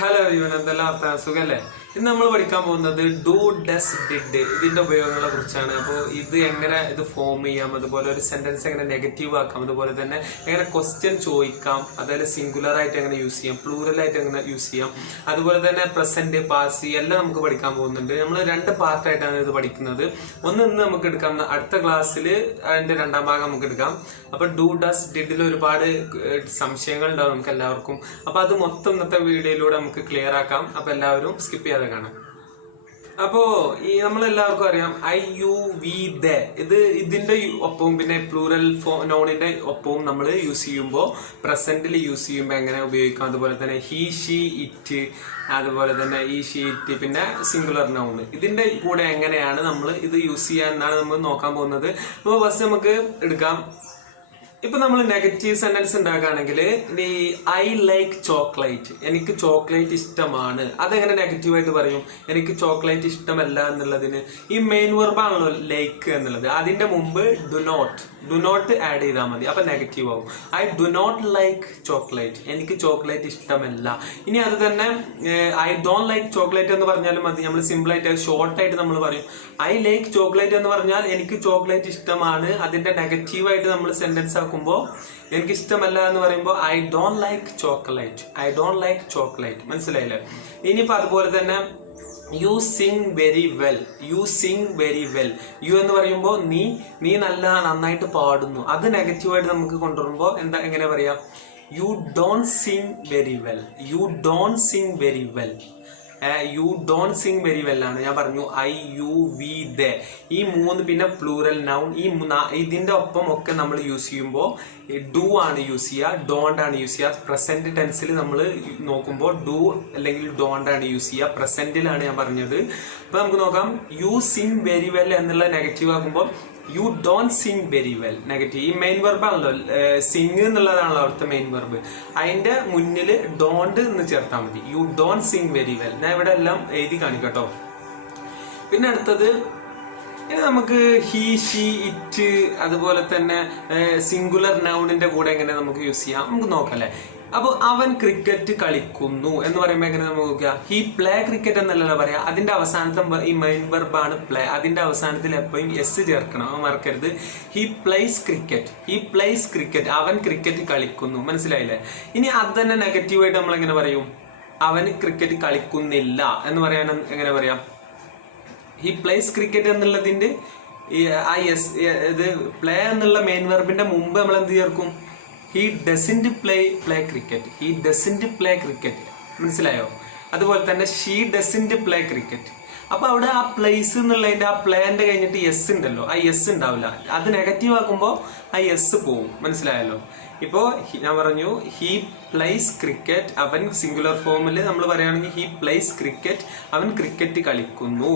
Hello everyone, എന്തെല്ലാം അർത്ഥം സുഖല്ലേ? ഇന്ന് നമ്മൾ പഠിക്കാൻ പോകുന്നത് ഡു ഡസ് ഡിഡ് ഇതിന്റെ ഉപയോഗങ്ങളെ കുറിച്ചാണ്. അപ്പോൾ ഇത് എങ്ങനെ ഇത് ഫോം ചെയ്യാം, അതുപോലെ ഒരു സെന്റൻസ് എങ്ങനെ നെഗറ്റീവ് ആക്കാം, അതുപോലെ തന്നെ എങ്ങനെ ക്വസ്റ്റ്യൻ ചോദിക്കാം, അതായത് സിംഗുലർ ആയിട്ട് എങ്ങനെ യൂസ് ചെയ്യാം, പ്ലൂറൽ ആയിട്ട് എങ്ങനെ യൂസ് ചെയ്യാം, അതുപോലെ തന്നെ പ്രസന്റ് പാസ്റ്റ് എല്ലാം നമുക്ക് പഠിക്കാൻ പോകുന്നുണ്ട്. നമ്മൾ രണ്ട് പാർട്ടായിട്ടാണ് ഇത് പഠിക്കുന്നത്. ഇന്ന് നമുക്ക് എടുക്കാം, അടുത്ത ക്ലാസ്സിൽ അതിന്റെ രണ്ടാം ഭാഗം നമുക്ക് എടുക്കാം. അപ്പൊ ഡു ഡസ് ഡിഡിൽ ഒരുപാട് സംശയങ്ങൾ ഉണ്ടാവും നമുക്ക് എല്ലാവർക്കും. അപ്പൊ അത് മൊത്തം ഇന്നത്തെ വീഡിയോയിലൂടെ നമുക്ക് ക്ലിയർ ആക്കാം. അപ്പൊ എല്ലാവരും സ്കിപ്പ് ചെയ്യാതെ കാണാം. അപ്പോ ഈ നമ്മളെല്ലാവർക്കും അറിയാം ഐ യു വി ദ ഇതിന്റെ ഒപ്പവും പിന്നെ പ്ലൂറൽ നോണിന്റെ ഒപ്പവും നമ്മൾ യൂസ് ചെയ്യുമ്പോൾ പ്രസന്റിൽ യൂസ് ചെയ്യുമ്പോൾ എങ്ങനെ ഉപയോഗിക്കാം, അതുപോലെ തന്നെ ഹി ഷീ ഇറ്റ്, അതുപോലെ തന്നെ ഈ ഷീ ഇറ്റ്, പിന്നെ സിംഗുലർ നൗൺ ഇതിന്റെ കൂടെ എങ്ങനെയാണ് നമ്മൾ ഇത് യൂസ് ചെയ്യാൻ എന്നാണ് നമ്മൾ നോക്കാൻ പോകുന്നത്. അപ്പോൾ ഫസ്റ്റ് നമുക്ക് എടുക്കാം. ഇപ്പൊ നമ്മൾ നെഗറ്റീവ് സെന്റൻസ് ഉണ്ടാക്കുകയാണെങ്കിൽ ഈ ഐ ലൈക്ക് ചോക്ലേറ്റ്, എനിക്ക് ചോക്ലേറ്റ് ഇഷ്ടമാണ്, അതെങ്ങനെ നെഗറ്റീവ് ആയിട്ട് പറയും? എനിക്ക് ചോക്ലേറ്റ് ഇഷ്ടമല്ല എന്നുള്ളതിന് ഈ മെയിൻ വെർബാണല്ലോ ലൈക്ക് എന്നുള്ളത്, അതിന്റെ മുമ്പ് ഡു നോട്ട് ആഡ് ചെയ്താൽ മതി, അപ്പൊ നെഗറ്റീവ് ആവും. I do not like chocolate, എനിക്ക് ചോക്ലേറ്റ് ഇഷ്ടമല്ല. ഇനി അത് തന്നെ ഐ ഡോണ്ട് ലൈക്ക് ചോക്ലേറ്റ് എന്ന് പറഞ്ഞാലും മതി. നമ്മൾ സിമ്പിൾ ആയിട്ട് ഷോർട്ടായിട്ട് നമ്മൾ പറയും ഐ ലൈക്ക് ചോക്ലേറ്റ് എന്ന് പറഞ്ഞാൽ എനിക്ക് ചോക്ലേറ്റ് ഇഷ്ടമാണ്. അതിന്റെ നെഗറ്റീവ് ആയിട്ട് നമ്മൾ സെന്റൻസ് ആക്കുമ്പോൾ എനിക്ക് ഇഷ്ടമല്ല എന്ന് പറയുമ്പോൾ ഐ ഡോണ്ട് ലൈക്ക് ചോക്ലേറ്റ്, മനസ്സിലായില്ലേ? ഇനിയിപ്പോ അതുപോലെ തന്നെ you sing very well, you എന്ന് പറയുമ്പോൾ നീ നന്നായിട്ട് പാടുന്നു, അത് നെഗറ്റീവായിട്ട് നമുക്ക് കൊണ്ടുവരുമ്പോൾ എങ്ങനെ പറയാം? You don't Singh very well ആണ് ഞാൻ പറഞ്ഞു. ഐ യു വി ദ ഈ മൂന്ന്, പിന്നെ പ്ലൂറൽ നൗൺ, ഇതിന്റെ ഒപ്പം ഒക്കെ നമ്മൾ യൂസ് ചെയ്യുമ്പോൾ ഡു ആണ് യൂസ് ചെയ്യുക, ഡോണ്ട് ആണ് യൂസ് ചെയ്യുക. പ്രസന്റ് ടെൻസിൽ നമ്മൾ നോക്കുമ്പോൾ ഡു അല്ലെങ്കിൽ ഡോണ്ട് ആണ് യൂസ് ചെയ്യുക, പ്രസന്റിലാണ് ഞാൻ പറഞ്ഞത്. അപ്പൊ നമുക്ക് നോക്കാം. യു സിംഗ് വെരി വെൽ എന്നുള്ള നെഗറ്റീവ് ആകുമ്പോൾ you don't Singh very well, negative. ഈ മെയിൻ വെർബ് ആണല്ലോ, സിംഗ് എന്നുള്ളതാണല്ലോ അവിടുത്തെ മെയിൻ വെർബ്, അതിന്റെ മുന്നിൽ ഡോണ്ട് എന്ന് ചേർത്താൽ മതി. You don't Singh very well. ഞാൻ ഇവിടെ എല്ലാം എഴുതി കാണിക്കട്ടോ. പിന്നെ അടുത്തത് നമുക്ക് ഹി ഷീ ഇറ്റ്, അതുപോലെ തന്നെ സിംഗുലർ നൗണിന്റെ കൂടെ എങ്ങനെ നമുക്ക് യൂസ് ചെയ്യാം നമുക്ക് നോക്കല്ലേ. അപ്പൊ അവൻ ക്രിക്കറ്റ് കളിക്കുന്നു എന്ന് പറയുമ്പോൾ എങ്ങനെ നമുക്ക് നോക്കുക? ഹി പ്ലേ ക്രിക്കറ്റ് എന്നല്ലല്ലോ പറയാ, അതിന്റെ അവസാനത്തെ ഈ മെയിൻ വെർബാണ് പ്ലേ, അതിന്റെ അവസാനത്തിൽ എപ്പോഴും എസ് ചേർക്കണം, മറക്കരുത്. ഹി പ്ലേസ് ക്രിക്കറ്റ്, അവൻ ക്രിക്കറ്റ് കളിക്കുന്നു, മനസ്സിലായില്ലേ? ഇനി അത് തന്നെ നെഗറ്റീവായിട്ട് നമ്മൾ എങ്ങനെ പറയും? അവന് ക്രിക്കറ്റ് കളിക്കുന്നില്ല എന്ന് പറയാൻ എങ്ങനെ പറയാം? ഹി പ്ലേസ് ക്രിക്കറ്റ് എന്നുള്ളതിന്റെ ആ എസ്, ഇത് പ്ലേ എന്നുള്ള മെയിൻ വെർബിന്റെ മുമ്പ് നമ്മൾ എന്ത് ചേർക്കും? ഹി ഡസന്റ് പ്ലേ ക്രിക്കറ്റ്, മനസ്സിലായോ? അതുപോലെ തന്നെ ഷീ ഡസന്റ് പ്ലേ ക്രിക്കറ്റ്. അപ്പൊ അവിടെ ആ പ്ലേസ് എന്നുള്ളതിന്റെ ആ പ്ലേന്റെ കഴിഞ്ഞിട്ട് എസ് ഉണ്ടല്ലോ, ആ എസ് ഉണ്ടാവില്ല. അത് നെഗറ്റീവ് ആക്കുമ്പോൾ ആ എസ് പോവും, മനസ്സിലായല്ലോ? ഇപ്പോ ഞാൻ പറഞ്ഞു ഹി പ്ലേസ് ക്രിക്കറ്റ്, അവൻ സിംഗുലർ ഫോമിൽ നമ്മൾ പറയുകയാണെങ്കിൽ ഹി പ്ലേസ് ക്രിക്കറ്റ്, അവൻ ക്രിക്കറ്റ് കളിക്കുന്നു,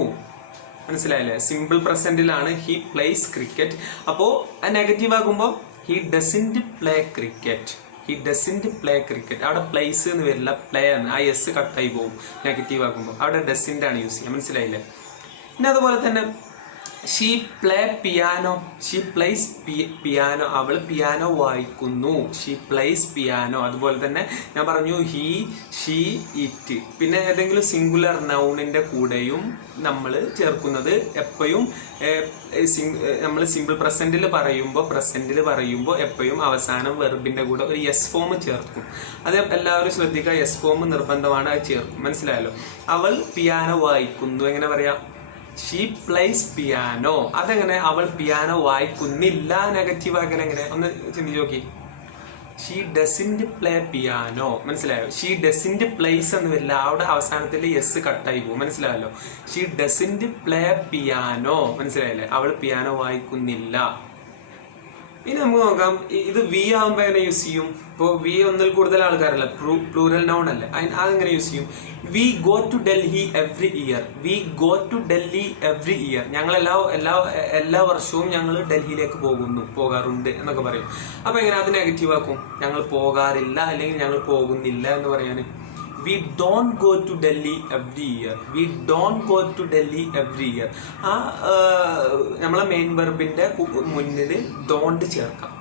മനസ്സിലായില്ലേ? സിമ്പിൾ പ്രസന്റിലാണ് ഹി പ്ലേസ് ക്രിക്കറ്റ്. അപ്പോ ആ നെഗറ്റീവ് ആകുമ്പോൾ ഹി ഡസന്റ് പ്ലേ ക്രിക്കറ്റ്, അവിടെ പ്ലേസ് എന്ന് വരില്ല, പ്ലേ ആണ്. ആ എസ് കട്ടായി പോകും നെഗറ്റീവ് ആക്കുമ്പോൾ, അവിടെ ഡസന്റ് ആണ് യൂസ് ചെയ്യുക, മനസ്സിലായില്ലേ? പിന്നെ അതുപോലെ തന്നെ ഷീ പ്ലേസ് പിയാനോ, അവൾ പിയാനോ വായിക്കുന്നു, ഷീ പ്ലേസ് പിയാനോ. അതുപോലെ തന്നെ ഞാൻ പറഞ്ഞു ഹി ഷീ ഇറ്റ്. പിന്നെ ഏതെങ്കിലും സിംഗുലർ നൗണിന്റെ കൂടെയും നമ്മൾ ചേർക്കുന്നത് എപ്പോഴും നമ്മൾ സിമ്പിൾ പ്രസന്റിൽ പറയുമ്പോൾ എപ്പോഴും അവസാനം വെർബിന്റെ കൂടെ ഒരു എസ് ഫോം ചേർക്കും. അത് എല്ലാവരും ശ്രദ്ധിക്കുക, എസ് ഫോം നിർബന്ധമാണ്, അത് ചേർക്കും, മനസ്സിലായല്ലോ? അവൾ പിയാനോ വായിക്കുന്നു, എങ്ങനെ പറയാം? She place piano. അതെങ്ങനെ? അവൾ പിയാനോ വായിക്കുന്നില്ല, നെഗറ്റീവ് ആക്കാൻ എങ്ങനെ? ഒന്ന് ചിന്തിച്ച് നോക്കി. ഷീ ഡസന്റ് പ്ലേ പിയാനോ, മനസ്സിലായോ? ഷീ ഡസന്റ് പ്ലേസ് എന്ന് വരില്ല, അവിടെ അവസാനത്തിൽ എസ് കട്ടായി പോകും, മനസ്സിലായല്ലോ? ഷീ ഡസന്റ് പ്ലേ പിയാനോ, മനസ്സിലായില്ലേ? അവൾ പിയാനോ വായിക്കുന്നില്ല. ഇനി നമുക്ക് നോക്കാം, ഇത് വി ആകുമ്പോ എങ്ങനെ യൂസ് ചെയ്യും? ഇപ്പൊ വി ഒന്നിൽ കൂടുതൽ ആൾക്കാരല്ല, പ്ലൂറൽ നൗൺ അല്ലേ, അതെങ്ങനെ യൂസ് ചെയ്യും? We go to Delhi every year, ഞങ്ങൾ എല്ലാ വർഷവും ഞങ്ങൾ ഡൽഹിയിലേക്ക് പോകാറുണ്ട് എന്നൊക്കെ പറയും. അപ്പൊ എങ്ങനെ അത് നെഗറ്റീവ് ആക്കും? ഞങ്ങൾ പോകാറില്ല അല്ലെങ്കിൽ ഞങ്ങൾ പോകുന്നില്ല എന്ന് പറയാന് we don't go to Delhi every year. ആ നമ്മളെ മെയിൻ വെർബിന്റെ മുന്നിൽ ഡോണ്ട് ചേർക്കാം.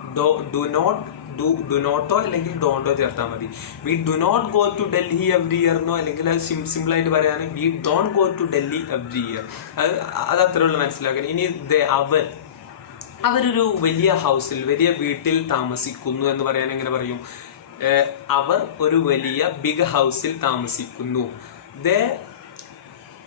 ഡു നോട്ടോ അല്ലെങ്കിൽ ഡോണ്ടോ ചേർത്താൽ മതി. We do not go to Delhi every year എന്നോ, അല്ലെങ്കിൽ അത് സിമ്പിൾ ആയിട്ട് പറയുകയാണെങ്കിൽ we don't go to Delhi every year. അത് അത്രയുള്ള മനസ്സിലാക്കണം. ഇനി അവരൊരു വലിയ ഹൗസിൽ, വലിയ വീട്ടിൽ താമസിക്കുന്നു എന്ന് പറയാൻ എങ്ങനെ പറയും? അവർ ഒരു വലിയ ബിഗ് ഹൗസിൽ താമസിക്കുന്നു.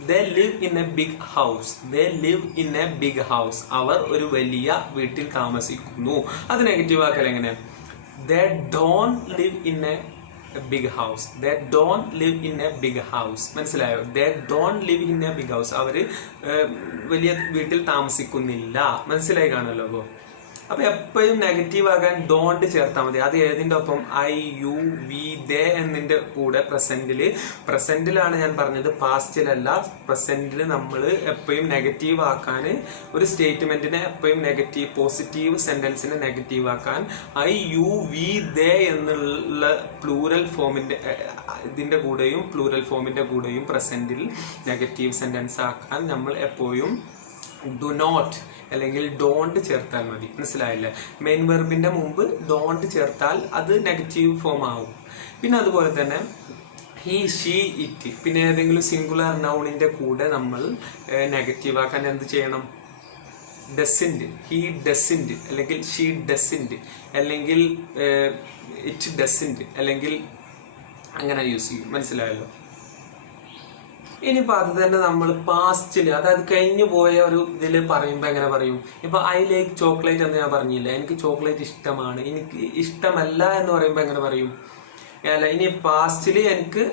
They live in a big house. They live in a big house. അവർ ഒരു വലിയ വീട്ടിൽ താമസിക്കുന്നു. അത് നെഗറ്റീവ് ആക്കൽ എങ്ങനെ? They don't live in a big house. They don't live in a big house. മനസ്സിലായോ? They don't live in a big house. അവർ വലിയ വീട്ടിൽ താമസിക്കുന്നില്ല. മനസ്സിലായി കാണുമല്ലോ. അപ്പൊ എപ്പോഴും നെഗറ്റീവ് ആകാൻ ഡോണ്ട് ചേർത്താൽ മതി. അത് ഏതിന്റെ ഒപ്പം? ഐ, യു, വി, ദേ എന്നതിന്റെ കൂടെ പ്രസന്റിലാണ് ഞാൻ പറഞ്ഞത്, പാസ്റ്റിലല്ല. പ്രസന്റിൽ നമ്മൾ എപ്പോഴും നെഗറ്റീവ് ആക്കാൻ, ഒരു സ്റ്റേറ്റ്മെന്റിനെ എപ്പോഴും നെഗറ്റീവ്, പോസിറ്റീവ് സെന്റൻസിനെ നെഗറ്റീവ് ആക്കാൻ ഐ, യു, വി, ദേ എന്നുള്ള പ്ലൂറൽ ഫോമിന്റെ ഇതിന്റെ കൂടെയും പ്ലൂറൽ ഫോമിന്റെ കൂടെയും പ്രസന്റിൽ നെഗറ്റീവ് സെന്റൻസ് ആക്കാൻ നമ്മൾ എപ്പോഴും ഡു നോട്ട് അല്ലെങ്കിൽ ഡോണ്ട് ചേർത്താൽ മതി. മനസ്സിലായില്ലേ? മെയിൻ വെർബിന്റെ മുമ്പ് ഡോണ്ട് ചേർത്താൽ അത് നെഗറ്റീവ് ഫോം ആവും. പിന്നെ അതുപോലെ തന്നെ ഹി, ഷീ, ഇറ്റ്, പിന്നെ ഏതെങ്കിലും സിംഗുലർ നൗണിന്റെ കൂടെ നമ്മൾ നെഗറ്റീവ് ആക്കാൻ എന്ത് ചെയ്യണം? ഡസിന്റ്. ഹി ഡസിന്റ് അല്ലെങ്കിൽ ഷീ ഡസിന്റ് അല്ലെങ്കിൽ ഇറ്റ് ഡസിന്റ് അല്ലെങ്കിൽ അങ്ങനെ യൂസ് ചെയ്യും. മനസ്സിലായല്ലോ? ഇനിയിപ്പോ അത് തന്നെ നമ്മൾ പാസ്റ്റില്, അതായത് കഴിഞ്ഞു പോയ ഒരു ഇതില് പറയുമ്പോ എങ്ങനെ പറയും? ഇപ്പൊ ഐ ലൈക്ക് ചോക്ലേറ്റ് എന്ന് ഞാൻ പറഞ്ഞില്ല, എനിക്ക് ചോക്ലേറ്റ് ഇഷ്ടമാണ്. എനിക്ക് ഇഷ്ടമല്ല എന്ന് പറയുമ്പോ എങ്ങനെ പറയും? അല്ല, ഇനി പാസ്റ്റില് എനിക്ക്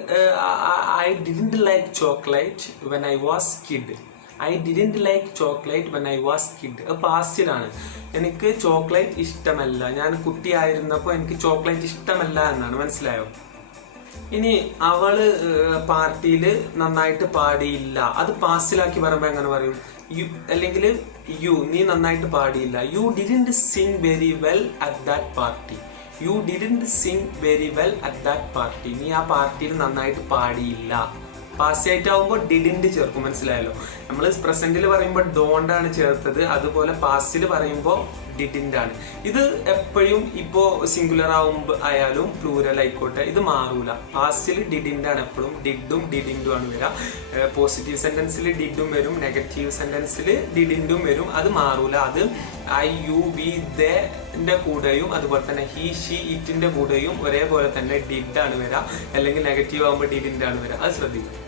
I didn't like chocolate when I was kid. I didn't like chocolate when I was kid. അത് പാസ്റ്റിലാണ്. എനിക്ക് ചോക്ലേറ്റ് ഇഷ്ടമല്ല, ഞാൻ കുട്ടിയായിരുന്നപ്പോ എനിക്ക് ചോക്ലേറ്റ് ഇഷ്ടമല്ല എന്നാണ്. മനസ്സിലായോ? ഇനി അവള് പാർട്ടിയിൽ നന്നായിട്ട് പാടിയില്ല, അത് പാസ്റ്റിലാക്കി പറയുമ്പോ എങ്ങനെ പറയും? യു അല്ലെങ്കിൽ യു, നീ നന്നായിട്ട് പാടിയില്ല. You didn't sing very well at that party. You didn't sing very well at that party. നീ ആ പാർട്ടിയിൽ നന്നായിട്ട് പാടിയില്ല. പാസ്റ്റ് ആയിട്ട് ആവുമ്പോൾ ഡിഡിന്റ് ചേർക്കും. മനസ്സിലായല്ലോ? നമ്മൾ പ്രസന്റിൽ പറയുമ്പോൾ ഡോണ്ട് ആണ് ചേർത്തത്, അതുപോലെ പാസ്റ്റിൽ പറയുമ്പോൾ ഡിഡിന്റ് ആണ്. ഇത് എപ്പോഴും ഇപ്പോ സിംഗുലർ ആയാലും പ്ലൂറൽ ആയിക്കോട്ടെ, ഇത് മാറൂല. പാസ്റ്റിൽ ഡിഡിന്റ് ആണ് എപ്പോഴും. ഡിഡും ഡിഡിന്റും ആണ് വരിക. പോസിറ്റീവ് സെന്റൻസിൽ ഡിഡും വരും, നെഗറ്റീവ് സെന്റൻസിൽ ഡിഡിന്റും വരും. അത് മാറൂല. അത് ഐ, യു, വി, ദന്റെ കൂടെയും അതുപോലെ തന്നെ ഹി, ഷീ, ഇറ്റിന്റെ കൂടെയും ഒരേപോലെ തന്നെ ഡിഡ് ആണ് വരിക. അല്ലെങ്കിൽ നെഗറ്റീവ് ആകുമ്പോൾ ഡിഡിന്റ് ആണ് വരിക. അത് ശ്രദ്ധിക്കുക.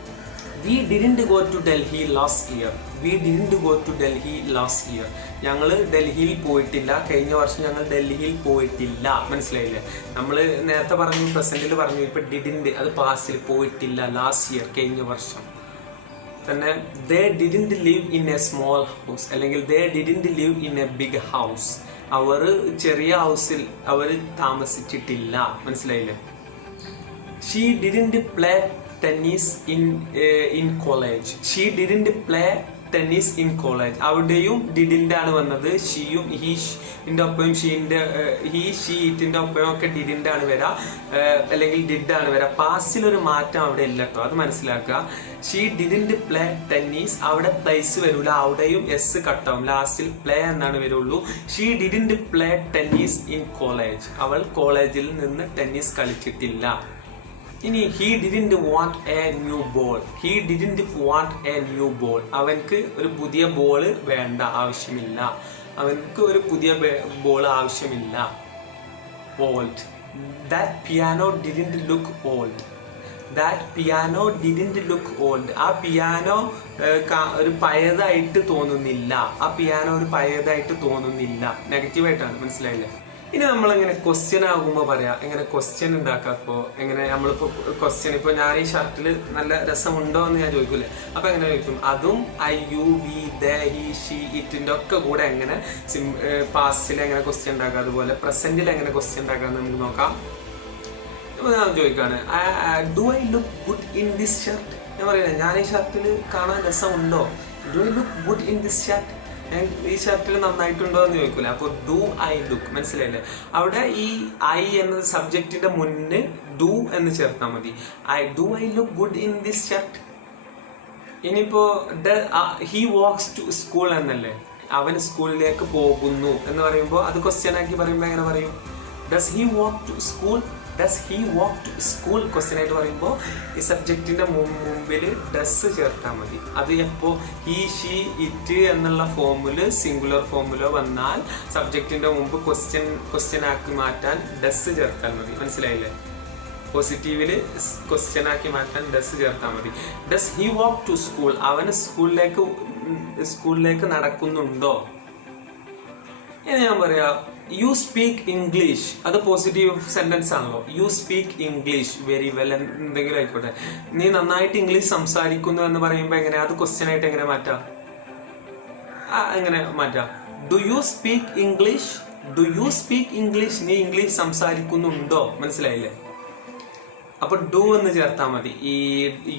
We didn't go to Delhi last year. We didn't go to Delhi last year. ഞങ്ങൾ ഡൽഹിയിൽ പോയിട്ടില്ല. കഴിഞ്ഞ വർഷം ഞങ്ങൾ ഡൽഹിയിൽ പോയിട്ടില്ല. മനസ്സിലായില്ലേ? നമ്മൾ നേരത്തെ പറഞ്ഞു, പ്രസന്റിൽ പറഞ്ഞു. ഇപ്പൊ ഡിഡിന്റ്, അത് പാസ്റ്റിൽ. പോയിട്ടില്ല, ലാസ്റ്റ് ഇയർ, കഴിഞ്ഞ വർഷം തന്നെ. They didn't live in a small house അല്ലെങ്കിൽ they didn't live in a big house. അവർ ചെറിയ ഹൗസിൽ അവർ താമസിച്ചിട്ടില്ല. മനസ്സിലായില്ലേ? She didn't play tennis in college. She didn't play tennis in college. അവിടെയും ഡിഡിന്റ് ആണ് വന്നത്. ഷീയും ഹീന്റെ ഒപ്പം ഹി, ഷീ, ഇറ്റിന്റെ ഒപ്പം ഒക്കെ ഡിഡിന്റ് ആണ് വരാ, അല്ലെങ്കിൽ ഡിഡ് ആണ് വരാ. പാസ്റ്റിൽ ഒരു മാറ്റം അവിടെ ഇല്ല കേട്ടോ, അത് മനസ്സിലാക്കുക. ഷീ ഡിഡിന്റ് പ്ലേ ടെന്നീസ്, അവിടെ പ്ലേസ് വരൂല, അവിടെയും എസ് കട്ടാവും. ലാസ്റ്റിൽ പ്ലേ എന്നാണ് വരുള്ളൂ. She didn't play tennis in college. അവൾ കോളേജിൽ നിന്ന് ടെന്നീസ് കളിച്ചിട്ടില്ല. ഇനി he didn't want A new ball. He didn't want A new ball. അവൻക്ക് ഒരു പുതിയ ബോള് വേണ്ട, ആവശ്യമില്ല. അവൻക്ക് ഒരു പുതിയ ബോൾ ആവശ്യമില്ല. Old. That piano didn't look old. That piano didn't look old. ആ പിയാനോ ഒരു പഴയതായിട്ട് തോന്നുന്നില്ല. ആ പിയാനോ ഒരു പഴയതായിട്ട് തോന്നുന്നില്ല. നെഗറ്റീവായിട്ടാണ്. മനസ്സിലായില്ലേ? ഇനി നമ്മളെങ്ങനെ ക്വസ്റ്റ്യൻ ആകുമ്പോൾ പറയാം, എങ്ങനെ ക്വസ്റ്റ്യൻ ഉണ്ടാക്കാം. അപ്പോൾ എങ്ങനെ നമ്മളിപ്പോൾ ക്വസ്റ്റ്യൻ, ഇപ്പോൾ ഞാൻ ഈ ഷർട്ടിൽ നല്ല രസമുണ്ടോ എന്ന് ഞാൻ ചോദിക്കൂലേ? അപ്പോൾ എങ്ങനെ ചോദിക്കും? അതും I, you, we, the, he, she, ഇറ്റിന്റെ ഒക്കെ കൂടെ എങ്ങനെ പാസ്റ്റിൽ എങ്ങനെ ക്വസ്റ്റ്യൻ ഉണ്ടാക്കാം, അതുപോലെ പ്രസന്റിൽ എങ്ങനെ ക്വസ്റ്റ്യൻ ഉണ്ടാക്കാമെന്ന് നമുക്ക് നോക്കാം. അപ്പോൾ ഞാൻ ചോദിക്കാണ്, do I look good in this shirt? ഞാൻ പറയുന്നത്, ഞാൻ ഈ ഷർട്ടിൽ കാണാൻ രസമുണ്ടോ? Do I look good in this shirt? ഈ ഷർട്ടിൽ നന്നായിട്ടുണ്ടോ എന്ന് ചോദിക്കൂല. അപ്പോൾ ഡു ഐ ലുക്ക്. മനസ്സിലായില്ലേ? അവിടെ ഈ ഐ എന്ന സബ്ജക്റ്റിന്റെ മുന്നേ ഡു എന്ന് ചേർത്താൽ മതി. Do I look good in this shirt. ഇനിയിപ്പോ ഹി വാക്സ് ടു സ്കൂൾ എന്നല്ലേ, അവൻ സ്കൂളിലേക്ക് പോകുന്നു എന്ന് പറയുമ്പോൾ അത് ക്വസ്റ്റ്യൻ ആക്കി പറയുമ്പോൾ എങ്ങനെ പറയും? Does he walk to school, does he walk to school question ആയിട്ട് പറയുമ്പോൾ ഈ സബ്ജക്റ്റിന്റെ മുമ്പിൽ ഡസ് ചേർത്താൽ മതി. അത് എപ്പോൾ ഹി ഷീ ഇറ്റ് എന്നുള്ള ഫോമില് സിംഗുലർ ഫോമിലോ വന്നാൽ സബ്ജക്റ്റിന്റെ മുമ്പ് ക്വസ്റ്റ്യൻ ആക്കി മാറ്റാൻ ഡസ് ചേർത്താൽ മതി. മനസ്സിലായില്ലേ? പോസിറ്റീവില് ക്വസ്റ്റ്യൻ ആക്കി മാറ്റാൻ ഡസ് ചേർത്താൽ മതി. Does he walk to school, അവന് സ്കൂളിലേക്ക് നടക്കുന്നുണ്ടോ? ഇനി ഞാൻ പറയാ യു സ്പീക്ക് ഇംഗ്ലീഷ്, അത് പോസിറ്റീവ് സെന്റൻസ് ആണല്ലോ. You speak English very well, എന്തെങ്കിലും ആയിക്കോട്ടെ. നീ നന്നായിട്ട് ഇംഗ്ലീഷ് സംസാരിക്കുന്നു എന്ന് പറയുമ്പോൾ എങ്ങനെ അത് ക്വസ്റ്റ്യൻ ആയിട്ട് എങ്ങനെ മാറ്റാം? എങ്ങനെ മാറ്റാം? Do you speak English, do you speak English, നീ ഇംഗ്ലീഷ് സംസാരിക്കുന്നുണ്ടോ? മനസ്സിലായില്ലേ? അപ്പൊ ഡു എന്ന് ചേർത്താൽ മതി ഈ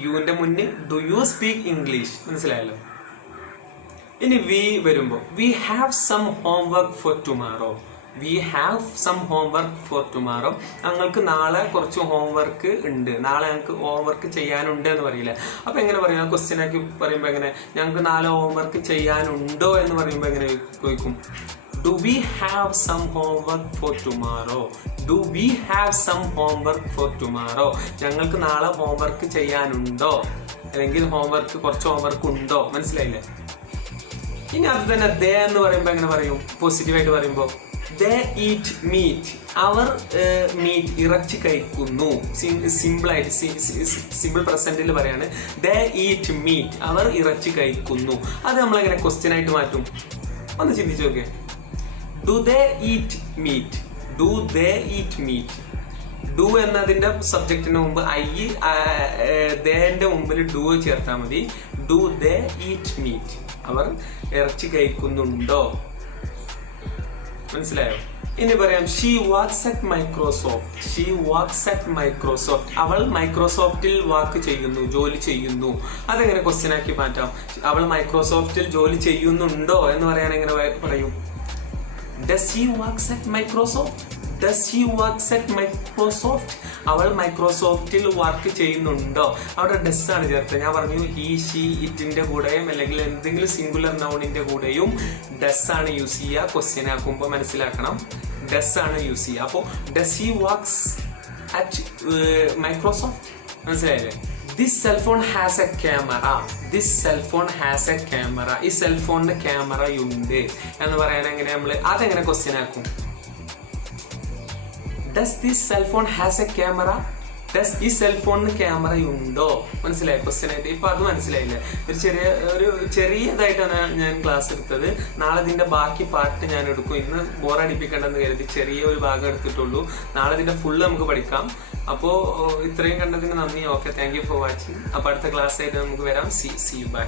യുവിന്റെ മുന്നിൽ. ഡു യു സ്പീക്ക് ഇംഗ്ലീഷ്, മനസ്സിലായല്ലോ? ഇനി വി വരുമ്പോ we have some homework for tomorrow, we have some homework for tomorrow, ഞങ്ങൾക്ക് നാളെ കുറച്ച് ഹോംവർക്ക് ഉണ്ട്, നാളെ ഞങ്ങൾക്ക് ഹോംവർക്ക് ചെയ്യാനുണ്ട് എന്ന് പറയില്ല. അപ്പൊ എങ്ങനെ പറയാം? ക്വസ്റ്റ്യൻ ആക്കി പറയുമ്പോ എങ്ങനെ? ഞങ്ങൾക്ക് നാളെ ഹോംവർക്ക് ചെയ്യാനുണ്ടോ എന്ന് പറയുമ്പോ എങ്ങനെ ചോദിക്കും? Do we have some homework for tomorrow, do we have some homework for tomorrow, ഞങ്ങൾക്ക് നാളെ ഹോംവർക്ക് ചെയ്യാനുണ്ടോ, അല്ലെങ്കിൽ കുറച്ച് ഹോംവർക്ക് ഉണ്ടോ? മനസ്സിലായില്ലേ? ഇനി അത് തന്നെ ദേ എന്ന് പറയുമ്പോ എങ്ങനെ പറയും? പോസിറ്റീവായിട്ട് പറയുമ്പോ ദേ ഈറ്റ് മീറ്റ്, അവർ മീറ്റ് ഇറച്ചി കഴിക്കുന്നു. സിമ്പിൾ പ്രസന്റിൽ പറയാണ് ദേ ഈറ്റ് മീറ്റ്, അവർ ഇറച്ചി കഴിക്കുന്നു. അത് നമ്മളെങ്ങനെ ക്വസ്റ്റ്യൻ ആയിട്ട് മാറ്റും? ഒന്ന് ചിന്തിച്ചു നോക്കേ. Do they eat meet, do they eat meet. Do എന്നതിന്റെ സബ്ജക്റ്റിന് മുമ്പ് ദേന്റെ മുമ്പിൽ ഡു ചേർത്താൽ മതി. ഡു ദേ ഈറ്റ് മീറ്റ്, അവർ ഇറച്ചി കഴിക്കുന്നുണ്ടോ? മനസ്സിലായോ? ഇനി പറയാം she works at Microsoft, she works at Microsoft, അവൾ മൈക്രോസോഫ്റ്റിൽ വർക്ക് ചെയ്യുന്നു, ജോലി ചെയ്യുന്നു. അതെങ്ങനെ ക്വസ്റ്റ്യൻ ആക്കി മാറ്റാം? അവൾ മൈക്രോസോഫ്റ്റിൽ ജോലി ചെയ്യുന്നുണ്ടോ എന്ന് പറയാൻ എങ്ങനെ പറയും? Does she works at Microsoft, does she works at Microsoft, അവൾ മൈക്രോസോഫ്റ്റിൽ വർക്ക് ചെയ്യുന്നുണ്ടോ? അവിടെ ഡസ് ആണ് ചേർത്തത്. ഞാൻ പറഞ്ഞു ഹി ഷീ ഇറ്റിന്റെ കൂടെയും അല്ലെങ്കിൽ എന്തെങ്കിലും സിംഗുലർ നൗണിന്റെ കൂടെയും ഡസ് ആണ് യൂസ് ചെയ്യുക. ക്വസ്റ്റ്യൻ ആക്കുമ്പോൾ മനസ്സിലാക്കണം, ഡസ് ആണ് യൂസ് ചെയ്യുക. അപ്പോൾ does he works at Microsoft, മനസ്സിലായില്ലേ? This cellphone has a camera, this cellphone has a camera, ഈ സെൽഫോണിന് ക്യാമറയുണ്ട് എന്ന് പറയാൻ എങ്ങനെ അതെങ്ങനെ ക്വസ്റ്റ്യൻ ആക്കും? Does this cellphone has a camera, does ഈ സെൽഫോണിന് ക്യാമറയുണ്ടോ? മനസ്സിലായി ക്വസ്റ്റ്യൻ ആയിട്ട്? ഇപ്പൊ അത് മനസ്സിലായില്ലേ? ഒരു ചെറിയതായിട്ടാണ് ഞാൻ ക്ലാസ് എടുത്തത്. നാളെ ഇതിന്റെ ബാക്കി പാർട്ട് ഞാൻ എടുക്കും. ഇന്ന് ബോറടിപ്പിക്കണ്ടെന്ന് കരുതി ചെറിയ ഒരു ഭാഗം എടുത്തിട്ടുള്ളൂ. നാളെ ഇതിന്റെ ഫുള്ള് നമുക്ക് പഠിക്കാം. അപ്പോൾ ഇത്രയും കണ്ടതിന് നന്ദി. Okay, thank you for watching. അപ്പൊ അടുത്ത ക്ലാസ് ആയിട്ട് നമുക്ക് വരാം. See you, by.